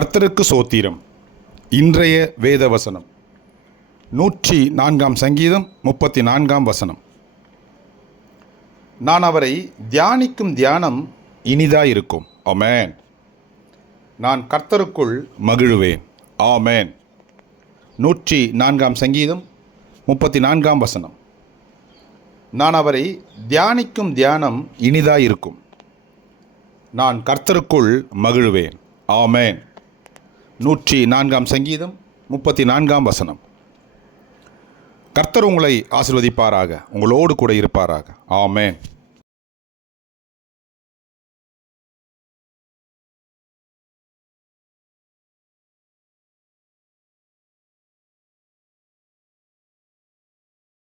கர்த்தருக்கு சோத்திரம். இன்றைய வேத வசனம் 104 சங்கீதம் 34 வசனம். நான் அவரை தியானிக்கும் தியானம் இனிதாயிருக்கும். ஆமென். நான் கர்த்தருக்குள் மகிழுவேன். ஆமென். 104 சங்கீதம் 34 வசனம். நான் அவரை தியானிக்கும் தியானம் இனிதாயிருக்கும். நான் கர்த்தருக்குள் மகிழுவேன். ஆமென். 104 சங்கீதம் 34 வசனம். கர்த்தர் உங்களை ஆசீர்வதிப்பாராக, உங்களோடு கூட இருப்பாராக. ஆமென்.